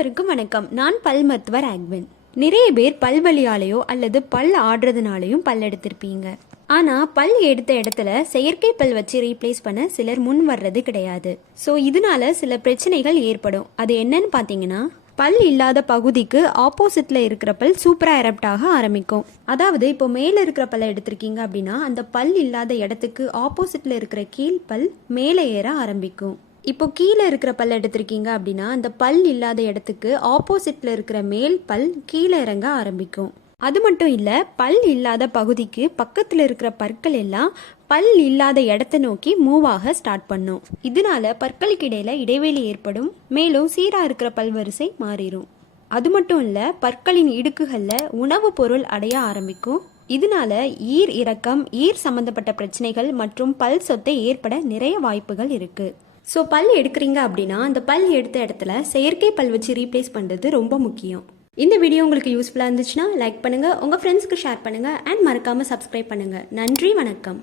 அனைவருக்கும் வணக்கம். நான் பல் மருத்துவர் ஆக்வின். நிறைய பேர் பல் வலியாலேயோ அல்லது பல் ஆடுறதுனாலையும் பல் எடுத்திருப்பீங்க. ஆனால் பல் எடுத்த இடத்துல செயற்கை பல் வச்சு ரீப்ளேஸ் பண்ண சிலர் முன் வர்றது கிடையாது. ஸோ இதனால சில பிரச்சனைகள் ஏற்படும். அது என்னன்னு பார்த்தீங்கன்னா, பல் இல்லாத பகுதிக்கு ஆப்போசிட்ல இருக்கிற பல் சூப்பரா எரப்ட் ஆக ஆரம்பிக்கும். அதாவது இப்போ மேல இருக்கிற பல்லை எடுத்திருக்கீங்க அப்படின்னா, அந்த பல் இல்லாத இடத்துக்கு ஆப்போசிட்ல இருக்கிற கீழ் பல் மேலே ஏற ஆரம்பிக்கும். இப்போ கீழே இருக்கிற பல் எடுத்திருக்கீங்க அப்படின்னா, அந்த பல் இல்லாத இடத்துக்கு ஆப்போசிட்ல இருக்கிற மேல் பல் கீழே இறங்க ஆரம்பிக்கும். அது மட்டும் இல்லை, பல் இல்லாத பகுதிக்கு பக்கத்தில் இருக்கிற பற்கள் எல்லாம் பல் இல்லாத இடத்தை நோக்கி மூவ் ஆக ஸ்டார்ட் பண்ணும். இதனால பற்களுக்கு இடையில இடைவெளி ஏற்படும். மேலும் சீராக இருக்கிற பல் வரிசை மாறிடும். அது மட்டும் இல்லை, பற்களின் இடுக்குகளில் உணவுப் பொருள் அடைய ஆரம்பிக்கும். இதனால ஈர் இறக்கம், ஈர் சம்பந்தப்பட்ட பிரச்சனைகள் மற்றும் பல் சொத்தை ஏற்பட நிறைய வாய்ப்புகள் இருக்கு. ஸோ பல் எடுக்கிறீங்க அப்படின்னா, அந்த பல் எடுத்த இடத்துல செயற்கை பல் வச்சு ரீப்ளேஸ் பண்ணுறது ரொம்ப முக்கியம். இந்த வீடியோ உங்களுக்கு யூஸ்ஃபுல்லாக இருந்துச்சுன்னா லைக் பண்ணுங்கள், உங்கள் ஃப்ரெண்ட்ஸ்க்கு ஷேர் பண்ணுங்கள் அண்ட் மறக்காமல் சப்ஸ்கிரைப் பண்ணுங்கள். நன்றி, வணக்கம்.